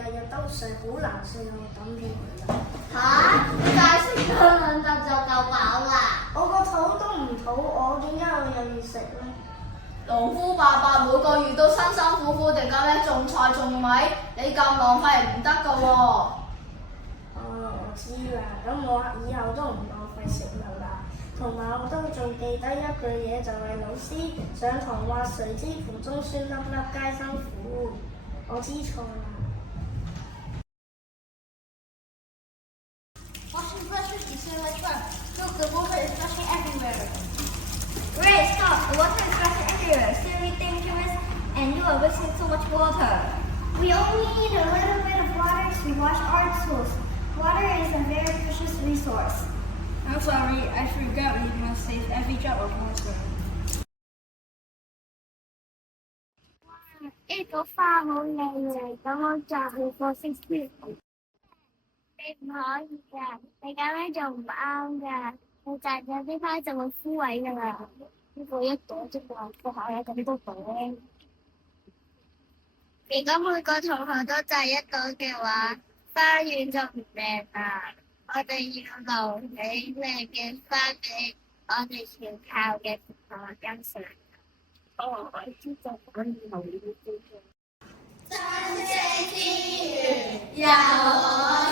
日日都食，好難食啊！我抌咗佢啦。嚇！你解釋咗兩啖就夠飽啦。我個肚都唔肚餓，點解我又要食呢？農夫伯伯每個月都辛辛苦苦地咁樣種菜種米，你咁浪費唔得噶喎。我知啦，咁我以後都唔浪費食物啦。同埋我都仲記得一句嘢，就係老師上堂話誰知苦中酸，粒粒皆辛苦。我知錯啦。Washing brushes is so much fun. Look, the water is splashing everywhere. Ray, stop! The water is splashing everywhere. Seriously dangerous, and you are wasting so much water. We only need a little bit of water to wash our tools. Water is a very precious resource. I'm sorry, I forgot we must save every drop of water. 呢朵花好靚啊！咁我摘去課室先。你唔可以㗎，你咁樣做唔啱㗎。你摘咗啲花就會枯萎㗎啦。呢個一朵啫嘛，個下有咁多朵。如果每個同學都摘一朵嘅話，花園就唔靚啦。我哋要留起靚嘅花俾我哋全校嘅同學欣賞。我知道可以留意啲嘅。真正之餘，由我